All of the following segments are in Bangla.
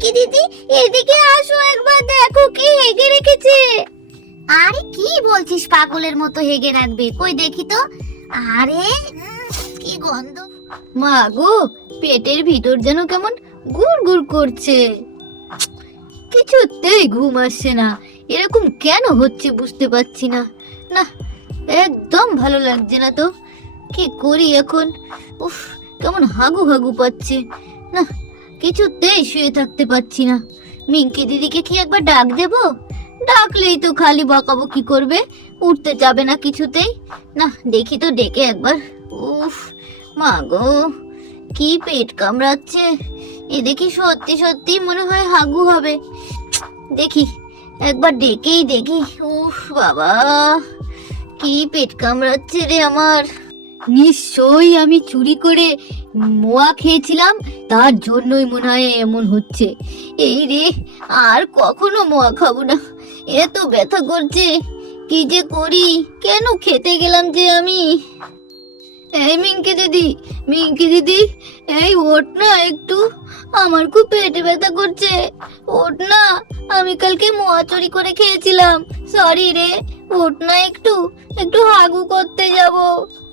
মিঙ্কি দিদি, এদিকে আসো, একবার দেখো কি হেগে রেখেছে। আরে কি বলছিস, পাগলের মতো হেগে রাখবে? কই দেখি তো। আরে কি গন্ধ! মা গো, পেটের ভিতর যেন কেমন গুড় গুড় করছে, কিছুতেই ঘুম আসছে না। এরকম কেন হচ্ছে বুঝতে পারছি না। না, একদম ভালো লাগছে না তো। কি করি এখন? উফ, কেমন হাগু হাগু পাচ্ছে। না, কিছুতেই শুয়ে থাকতে পারছি না। মিঙ্কি দিদিকে কি একবার ডাক দেব? ডাকলেই তো খালি বকাবকি করবে, উঠতে যাবে না কিছুতেই। না, দেখি তো ডেকে একবার। উফ মা গো, কি পেট কামড়াচ্ছে। এ দেখি সত্যি সত্যি মনে হয় হাগু হবে। দেখি, একবার ডেকেই দেখি। উফ বাবা, কি পেট কামড়াচ্ছে রে আমার। নিশ্চয়ই আমি চুরি করে মোয়া খেয়েছিলাম, তার জন্যই মনে হয় এমন হচ্ছে। এই রে, আর কখনো মোয়া খাবো না। এত ব্যথা করছে, কি যে করি? কেন খেতে গেলাম যে আমি? এই মিঙ্কি দিদি, মিঙ্কি দিদি, এই ওঠ না একটু, আমার খুব পেটে ব্যথা করছে। ওঠ না, আমি কালকে মোয়া চুরি করে খেয়েছিলাম। সরি রে, ওঠ না একটু, একটু হাগু করতে যাব।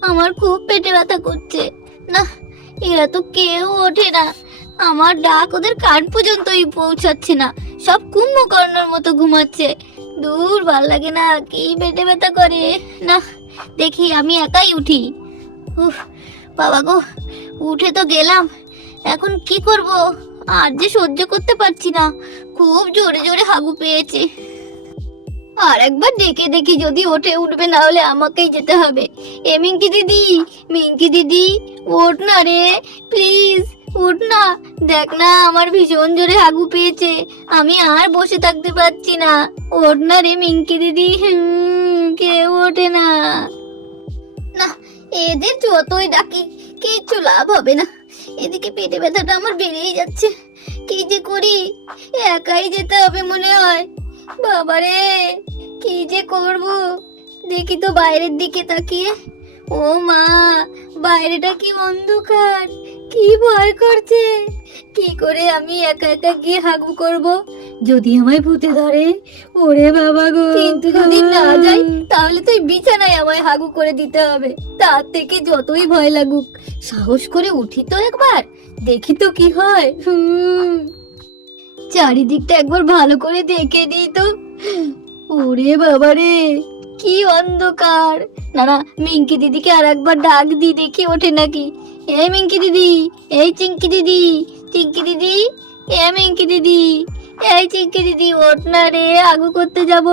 আমার খুব পেটে ব্যথা করছে। না, এরা তো কেউ ওঠে না। আমার ডাক ওদের কান পর্যন্তই পৌঁছাচ্ছে না, সব কুম্ভকর্ণের মতো ঘুমাচ্ছে। দূর, ভাল লাগে না, কি পেটে ব্যথা করে। না, দেখি আমি একাই উঠি। উফ বাবা গো, উঠে তো গেলাম, এখন কি করব? আর যে সহ্য করতে পারছি না, খুব জোরে জোরে হাগু পেয়েছে। আর একবার ডেকে দেখি যদি ওঠে। উঠবে না হলে আমাকেই যেতে হবে। এ মিঙ্কি দিদি, মিঙ্কি দিদি, ওঠ না রে, প্লিজ উঠ না। দেখ না, আমার ভীষণ জোরে হাগু পেয়েছে, আমি আর বসে থাকতে পারছি না। ওঠ না রে মিঙ্কি দিদি। কেউ ওঠে না। না, এদের যতই ডাকি কিচ্ছু লাভ হবে না। এদিকে পেটে ব্যথাটা আমার বেড়েই যাচ্ছে। কি যে করি, একাই যেতে হবে মনে হয়। বাবারে, কি যে করব! দেখি তো বাইরের দিকে তাকিয়ে। ও মা, বাইরেটা কি অন্ধকার, কি ভয় করছে। কি করে আমি একা একা গিয়ে হাগু করব? যদি আমায় ভূতে ধরে, ওরে বাবা গো! কিন্তু যদি না যাই, তাহলে তুই বিছানায় আমায় হাগু করে দিতে হবে। তার থেকে যতই ভয় লাগুক, সাহস করে উঠি তো একবার, দেখি তো কি হয়। চারিদিকটা একবার ভালো করে দেখে দিই তো। ওরে বাবা রে, কি অন্ধকার! না না, মিঙ্কি দিদিকে আর একবার ডাক দি, দেখি ওঠে নাকি। এই মিঙ্কি দিদি, এই চিঙ্কি দিদি, চিঙ্কি দিদি, এ মিঙ্কি দিদি, এই চিঙ্কি দিদি, ওঠ না রে, আগু করতে যাব।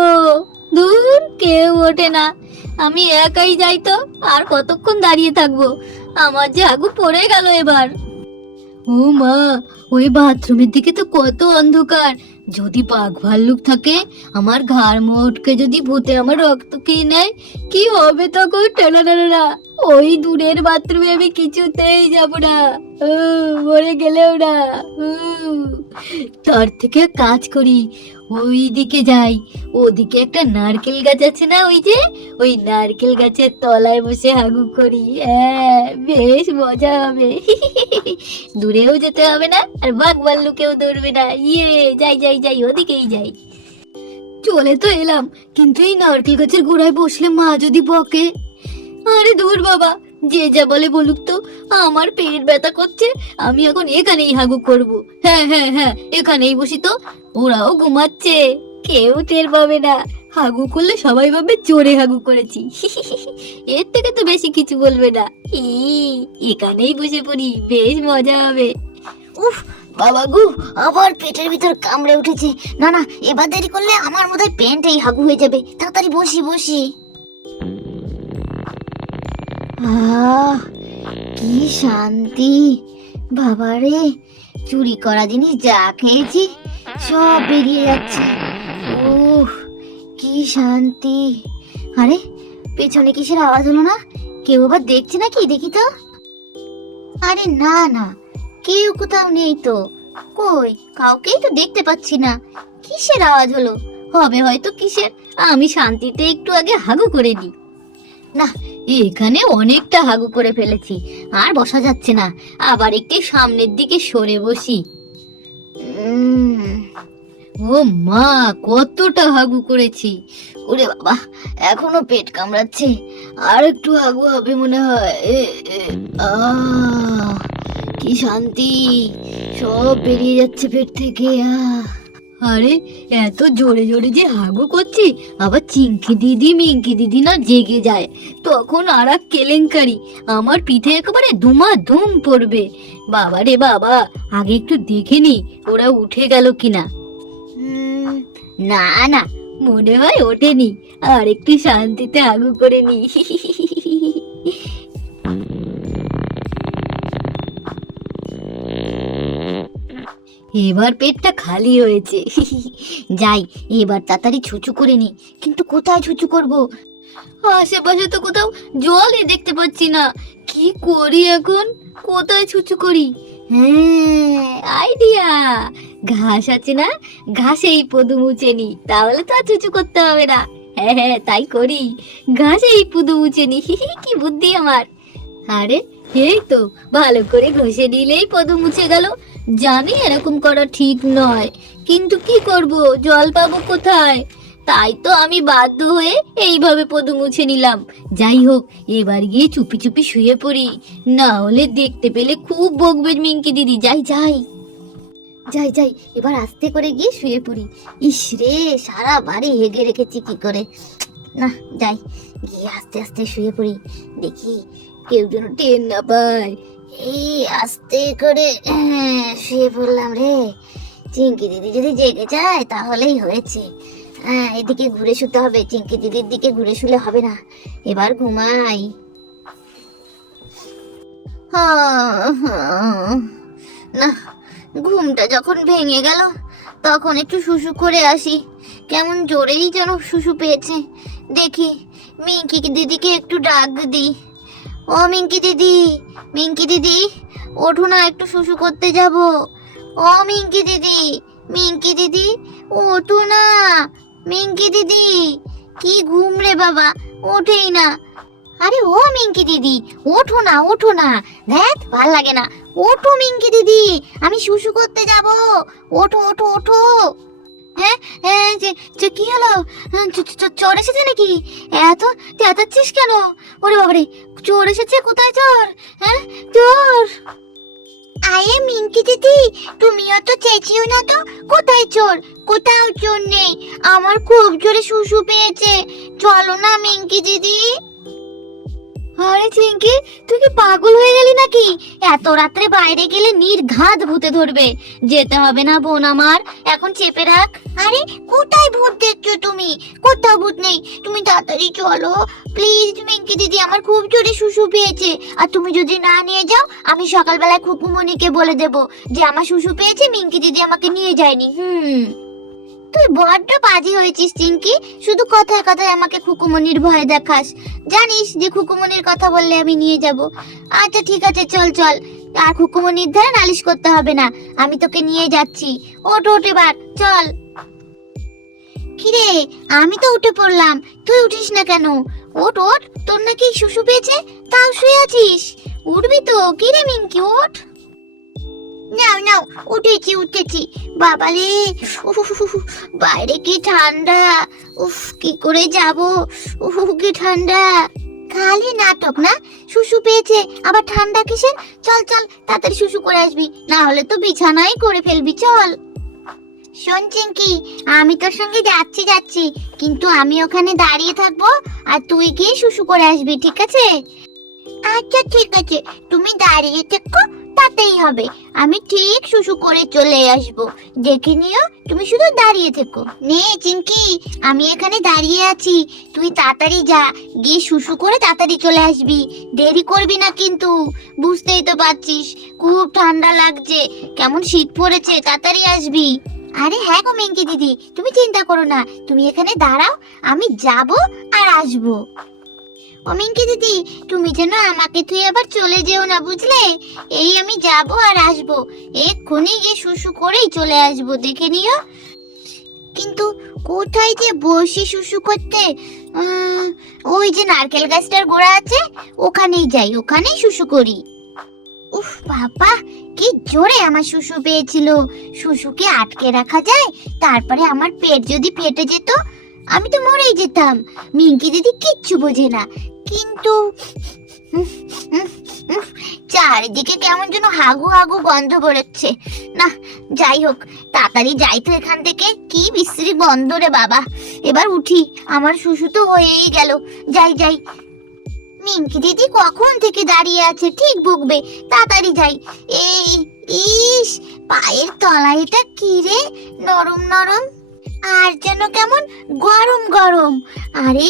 দূর, কেউ ওঠে না। আমি একাই যাই তো, আর কতক্ষণ দাঁড়িয়ে থাকবো? আমার যে আগু পড়ে গেল এবার। ও মা, ওই বাথরুমের দিকে তো কত অন্ধকার। যদি বাঘ ভাল্লুক থাকে, আমার ঘাড় মোটকে যদি ভূতে আমার রক্ত খেয়ে নেয়, কি হবে তখন? টেলারা, ওই দূরের বাথরুমে আমি কিছুতেই যাব না। মরে গেলেও না। তার থেকে কাজ করি, ওই দিকে যাই। ওদিকে একটা নারকেল গাছ আছে না, ওই যে ওই নারকেল গাছের তলায় বসে হাগু করি। হ্যাঁ, বেশ মজা হবে। দূরেও যেতে হবে না, আর বাঘ ভাল্লুকেও ধরবে না। ইয়ে, যাই যাই যাই, ওদিকেই যাই। চলে তো এলাম, কিন্তু এই নারকেল গাছের গোড়ায় বসলে মা যদি বকে। আরে দূর বাবা, যে যা বলে বলুক তো, আমার পেট ব্যথা করছে, আমি এখন এখানেই হাগু করব। হ্যাঁ হ্যাঁ হ্যাঁ, এখানেই বসি তো, ওরাও ঘুমাচ্ছে, কেউ টের পাবে না। হাগু করলে সবাই ভাবে জোরে হাগু করেছি। এর থেকে তো বেশি কিছু বলবে না। এখানেই বসে পড়ি, বেশ মজা হবে। উফ বাবা গো, আবার পেটের ভিতর কামড়ে উঠেছে। না না, এবার দেরি করলে আমার মধ্যে পেনটাই হাগু হয়ে যাবে। তাড়াতাড়ি বসি বসি। আহ, কি শান্তি! বাবারে, চুরি করা জিনিস যা খেয়েছি সব বেরিয়ে যাচ্ছে। উফ, কি শান্তি! আরে, পেছনে কিসের আওয়াজ হলো না? কেউ আবার দেখছে নাকি, দেখি তো। আরে না না, কেউ কোথাও নেই তো। কই, কাউকেই তো দেখতে পাচ্ছি না। কিসের আওয়াজ হলো? হবে হয়তো কিসের। আমি শান্তিতে একটু আগে হাগু করে দিই। না, এখানে অনেকটা হাগু করে ফেলেছি, আর বসা যাচ্ছে না। আবার একটু সামনের দিকে সরে বসি। ও মা, কতটা হাগু করেছি! ওরে বাবা, এখনো পেট কামড়াচ্ছে। আর একটু হাগু হবে মনে হয়। আহ, কি শান্তি! সব বেরিয়ে যাচ্ছে পেট থেকে। আরে, এত জোরে জোরে যে হাগু করছি, আবার চিঙ্কি দিদি মিঙ্কি দিদি না জেগে যায়, তখন আর এক কেলেঙ্কারি। আমার পিঠে একেবারে ধুমাধুম পড়বে। বাবা রে বাবা, আগে একটু দেখে নি ওরা উঠে গেল কিনা। না না, মনে হয় ওঠেনি। আর একটু শান্তিতে হাগু করে নি। এবার পেটটা খালি হয়েছে। যাই, এবার তাড়াতাড়ি ছুচু করে নি। কিন্তু কোথায় ছুচু করব? আশেপাশে তো কোথাও জলই দেখতে পাচ্ছি না। কি করি এখন? কোথায় ছুচু করি? হ্যাঁ, আইডিয়া! ঘাস আছে না, ঘাসেই পুদু মুছে নি, তাহলে তো আর ছুচু করতে হবে না। হ্যাঁ হ্যাঁ, তাই করি। ঘাসেই পুদু মুছে নি। কি বুদ্ধি আমার! আরে, এই তো ভালো করে ঘষে নিলেই পদু মুছে গেল। জানি এরকম করা ঠিক নয়, কিন্তু কি করব, জল পাবো কোথায়? তাই তো আমি বাধ্য হয়ে এইভাবে পদু মুছে নিলাম। যাই হোক, এবার গিয়ে চুপি চুপি শুয়ে পড়ি, না হলে দেখতে পেলে খুব বকবে মিঙ্কি দিদি। যাই যাই যাই যাই, এবার আস্তে করে গিয়ে শুয়ে পড়ি। ইস রে, সারা বাড়ি হেগে রেখেছি কি করে! না, যাই, গিয়ে আস্তে আস্তে শুয়ে পড়ি। দেখি কেউ যেন টের না পায়। এই আস্তে করে শুয়ে পড়লাম রে। চিঙ্কি দিদি যদি জেগে যায় তাহলেই হয়েছে। এদিকে ঘুরে শুতে হবে, চিঙ্কি দিদির দিকে ঘুরে শুলে হবে না। এবার ঘুমাই। না, ঘুমটা যখন ভেঙে গেল, তখন একটু শুশু করে আসি। কেমন জোরেই যেন শুশু পেয়েছে। দেখি মিঙ্কি দিদিকে একটু ডাক দিই। ও মিঙ্কি দিদি, মিঙ্কি দিদি, ওঠো না, একটু শুশু করতে যাব। ও মিঙ্কি দিদি, মিঙ্কি দিদি, ওঠো না। মিঙ্কি দিদি, কি ঘুম রে বাবা, ওঠেই না। আরে ও মিঙ্কি দিদি, ওঠো না, ওঠো না। দেখ, ভাল লাগে না। ওঠো মিঙ্কি দিদি, আমি শুশু করতে যাব। ওঠো ওঠো ওঠো। হ্যাঁ হ্যাঁ, কি হলো? চোর এসেছে নাকি? এত চেঁচাচ্ছিস কেন? ওরে বাবারে, চোর এসেছে? কোথায় চোর? হ্যাঁ, চোর! আয়ে মিঙ্কি দিদি, তুমিও তো চেঁচিও না তো। কোথায় চোর? কোথাও চোর নেই। আমার খুব জোরে শুশু পেয়েছে। চলো না মিঙ্কি দিদি। আরে চিঙ্কি, তুই কি পাগল হয়ে গেলি নাকি? এত রাত্রে বাইরে গেলে নির্ঘাত ভূতে ধরবে। যেতে হবে না বোন আমার, এখন চেপে রাখ। আরে কোথায় ভূত দেখছো তুমি? কোথাও ভূত নেই। তুমি তাড়াতাড়ি চলো প্লিজ মিঙ্কি দিদি, আমার খুব জোরে শুশু পেয়েছে। আর তুমি যদি না নিয়ে যাও, আমি সকালবেলায় খুকুমনিকে বলে দেব যে আমার শুশু পেয়েছে, মিঙ্কি দিদি আমাকে নিয়ে যায়নি। তুই বড্ড বাজি হয়েছিস চিঙ্কি, শুধু কথায় কথায় আমাকে খুকুমনির ভয় দেখাস। জানিস যে খুকুমনির কথা বললে আমি নিয়ে যাব। আচ্ছা ঠিক আছে, চল চল, আর খুকুমনির ধারে নালিশ করতে হবে না, আমি তোকে নিয়ে যাচ্ছি। ওঠ ওঠ, এবার চল। কিরে, আমি তো উঠে পড়লাম, তুই উঠিস না কেন? ওঠ ওঠ, তোর নাকি শুশু পেয়েছে, তাও শুয়ে আছিস? উঠবি তো? কিরে মিঙ্কি, ওঠ। নাও নাও, উঠেছি। বাবারে, বাইরে কি ঠান্ডা! উফ, কি করে যাব? কি ঠান্ডা! খালি নাটক না, শুশু পেয়েছে আবার ঠান্ডা কিসের? চল চল, তাড়াতাড়ি শুশু করে আসবি, না হলে তো বিছানায় করে ফেলবি। চল। শোন চিঙ্কি, আমি তোর সঙ্গে যাচ্ছি, কিন্তু আমি ওখানে দাঁড়িয়ে থাকবো, আর তুই গিয়ে শুশু করে আসবি, ঠিক আছে? আচ্ছা ঠিক আছে, তুমি দাঁড়িয়ে থেকো, তাতেই হবে। আমি ঠিক শুশু করে চলে আসবো, দেখে নিও। তুমি শুধু দাঁড়িয়ে থেকো। নে চিঙ্কি, আমি এখানে দাঁড়িয়ে আছি, তুই তাড়াতাড়ি যা, গিয়ে শুশু করে তাড়াতাড়ি চলে আসবি। দেরি করবি না কিন্তু, বুঝতেই তো পারছিস খুব ঠান্ডা লাগছে, কেমন শীত পড়েছে, তাড়াতাড়ি আসবি। আরে হ্যাঁ গো মিঙ্কি দিদি, তুমি চিন্তা করো না, তুমি এখানে দাঁড়াও, আমি যাব আর আসবো। ও মিঙ্কি দিদি, তুমি যেন আমাকে তুই আবার চলে যেও না, বুঝলে? এই আমি যাব আর আসবো, এক্ষুনি গিয়ে শুশু করেই চলে আসবো, দেখে নিও। কিন্তু কোথায় যে বসি শুশু করতে? ওই যে নারকেল গাছটার গোড়া আছে, ওখানেই যাই, ওখানেই শুশু করি। উফ বাবা, কি জোরে আমার শুশু পেয়েছিল। শুশুকে আটকে রাখা যায়? তারপরে আমার পেট যদি ফেটে যেত, আমি তো মরেই যেতাম। মিঙ্কি দিদি কিচ্ছু বোঝে না। কিন্তু উফ, উফ, উফ, চারিদিকে কেমন যেন হাগু হাগু গন্ধ বেরোচ্ছে। না, যাই হোক, তাড়াতাড়ি যাই তো এখান থেকে। কি বিশ্রী গন্ধ রে বাবা। এবার উঠি, আমার শুশু তো হয়েই গেল। যাই যাই। মিঙ্কি দিদি কখন থেকে দাঁড়িয়ে আছে, ঠিক বকবে। তাড়াতাড়ি যাই। এই, ইস, পায়ের তলায় এটা কি রে, নরম নরম আর যেন কেমন গরম গরম। আরে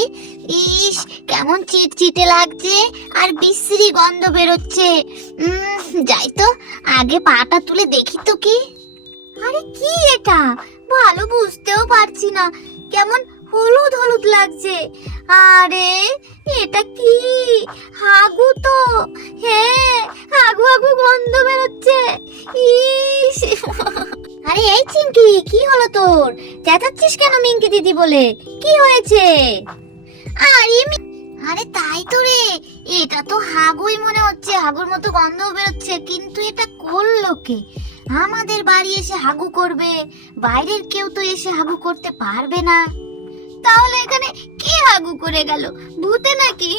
ইস, কেমন চিটচিটে লাগছে আর বিশ্রী গন্ধ বেরোচ্ছে। যাই তো, আগে পাটা তুলে দেখি তো কি। আরে কি এটা, ভালো বুঝতেও পারছি না, কেমন হলুদ হলুদ লাগছে। আরে এটা কি, হাগু তো। হ্যাঁ, হাগু হাগু গন্ধ বেরোচ্ছে। ইস, আরে এই চিঙ্কি, কি হলো তোর? চেঁচাচ্ছিস কেন মিঙ্কি দিদি বলে? কি হয়েছে? আরে তাই তো রে, এটা তো হাগুই মনে হচ্ছে, হাগুর মতো গন্ধ বেরোচ্ছে। কিন্তু এটা করলো কে? আমাদের বাড়ি এসে হাগু করবে? বাইরের কেউ তো এসে হাগু করতে পারবে না। তাহলে এখানে কে হাগু করে গেল? ভূতে নাকি?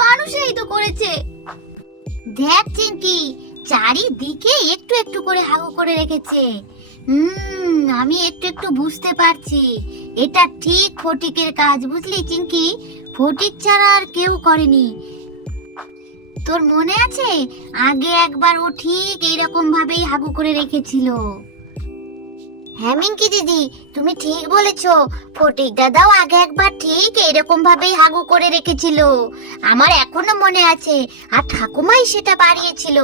মানুষই তো করেছে। দেখ চিঙ্কি, চারিদিকে একটু একটু করে হাগু করে রেখেছে। আমি একটু একটু বুঝতে পারছি। এটা ঠিক ফটিকের কাজ, বুঝলি চিঙ্কি? ফটিক ছাড়া আর কেউ করেনি। তোর মনে আছে, আগে একবার ও ঠিক এইরকম ভাবেই হাগু করে রেখেছিল। হ্যাঁ মিঙ্কি দিদি, তুমি ঠিক বলেছো। ফটিক দাদাও আগে একবার ঠিক এরকম ভাবেই হাগু করে রেখেছিল। আমার এখনো মনে আছে, আর ঠাকুমাই সেটা বাড়িয়েছিল।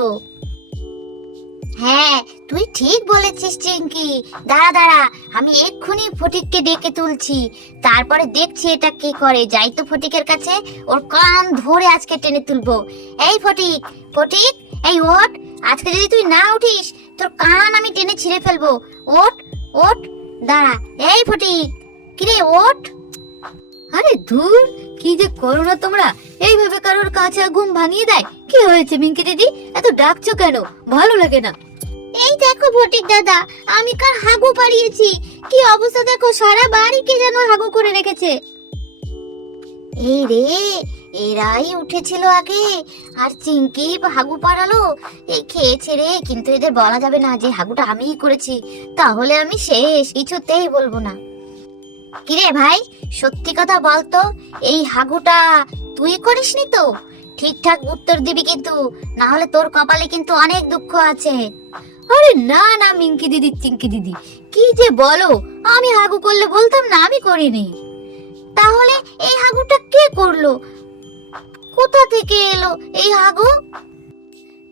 হ্যাঁ, তুই ঠিক বলেছিস চিঙ্কি। দাঁড়া দাঁড়া, আমি এক্ষুনি ফটিককে ডেকে তুলছি। তারপরে দেখছি এটা কে করে। যাই তো ফটিকের কাছে, ওর কান ধরে আজকে টেনে তুলবো। এই ফটিক, ফটিক, এই ওঠ। আজকে যদি তুই না উঠিস, তোর কান আমি টেনে ছিঁড়ে ফেলবো। ওঠ, ওঠ, দাঁড়া। এই ফটিক, কিরে ওঠ। আরে ধুর, কি যে করো না তোমরা, এইভাবে কারোর কাছে ঘুম ভাঙিয়ে দেয়। কি হয়েছে মিঙ্কি দিদি, এত ডাকছো কেন? ভালো লাগে না। এই দেখো ফটিক দাদা, আমি কার হাগু পাড়িয়েছি। কি অবস্থা দেখো, সারা বাড়িকে যেন হাগু করে রেখেছে। এই রে, এরাই উঠেছিল আগে, আর চিঙ্কি হাগু পাড়ালো। এই খেয়েছে রে, কিন্তু এদের বলা যাবে না যে হাগুটা আমিই করেছি। তাহলে আমি শেষ, কিছুতেই বলবো না। কিরে ভাই, সত্যি কথা বলতো, এই হাগুটা তুই করিসনি তো? ঠিকঠাক উত্তর দিবি কিন্তু, না হলে তোর কপালে কিন্তু অনেক দুঃখ আছে। আরে না না মিঙ্কি দিদি, চিঙ্কি দিদি, কি যে বলো, আমি হাগু করলে বলতাম না আমি করিনি। তাহলে এই হাগুটা কে করলো? কোথা থেকে এলো এই হাগু?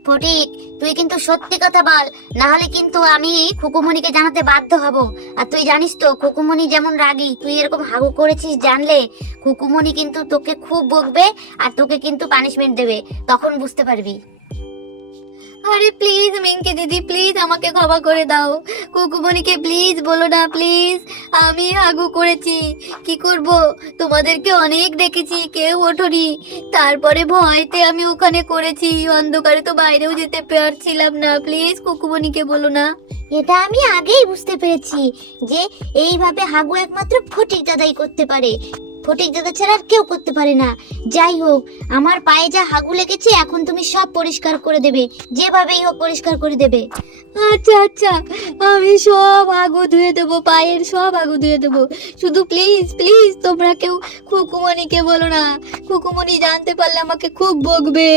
ফটিক, তুই কিন্তু সত্যি কথা বল, না হলে কিন্তু আমি খুকুমণিকে জানাতে বাধ্য হব। আর তুই জানিস তো খুকুমণি যেমন রাগী, তুই এরকম হাগু করেছিস জানলে খুকুমণি কিন্তু তোকে খুব বকবে, আর তোকে কিন্তু পানিশমেন্ট দেবে, তখন বুঝতে পারবি। আরে প্লিজ মিঙ্কি দিদি, প্লিজ আমাকে ক্ষমা করে দাও। কুকুমণিকে প্লিজ বলো না, প্লিজ। আমি হাগু করেছি, কি করব? তোমাদেরকে অনেক ডেকেছি, কেউ ওঠোনি। তারপরে ভয়তে আমি ওখানে করেছি, অন্ধকারে তো বাইরেও যেতে পারছিলাম না। প্লিজ কুকুমণিকে বলো না। এটা আমি আগেই বুঝতে পেরেছি যে এইভাবে হাগু একমাত্র ফটিক দাদাই করতে পারে। ফটিক দাদা ছাড়া আর কেউ করতে পারে না। যাই হোক, আমার পায়ে যা হাগু লেগেছে এখন তুমি সব পরিষ্কার করে দেবে, যেভাবেই হোক পরিষ্কার করে দেবে। আচ্ছা আচ্ছা, আমি সব হাগু ধুয়ে দেবো, পায়ের সব হাগু ধুয়ে দেবো। শুধু প্লিজ প্লিজ তোমরা কেউ খুকুমণিকে বলো না। খুকুমণি জানতে পারলে আমাকে খুব বকবে,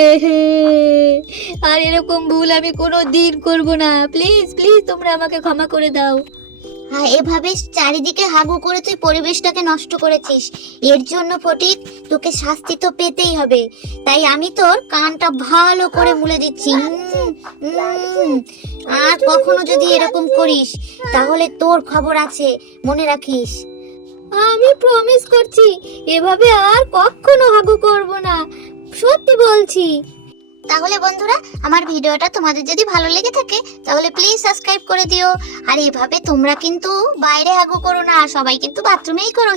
আর এরকম ভুল আমি কোনো দিন করবো না। প্লিজ প্লিজ তোমরা আমাকে ক্ষমা করে দাও। হ্যাঁ, এভাবে চারিদিকে হাগু করে তুই পরিবেশটাকে নষ্ট করেছিস। এর জন্য ফটিক, তোকে শাস্তি তো পেতেই হবে। তাই আমি তোর কানটা ভালো করে মুলে দিচ্ছি। আর কখনো যদি এরকম করিস, তাহলে তোর খবর আছে, মনে রাখিস। আমি প্রমিস করছি, এভাবে আর কখনো হাগু করব না, সত্যি বলছি। তাহলে বন্ধুরা, আমার ভিডিওটা তোমাদের যদি ভালো লেগে থাকে তাহলে প্লিজ সাবস্ক্রাইব করে দিও। আর এভাবে তোমরা কিন্তু বাইরে হাগু করো না, সবাই কিন্তু বাথরুমেই করো।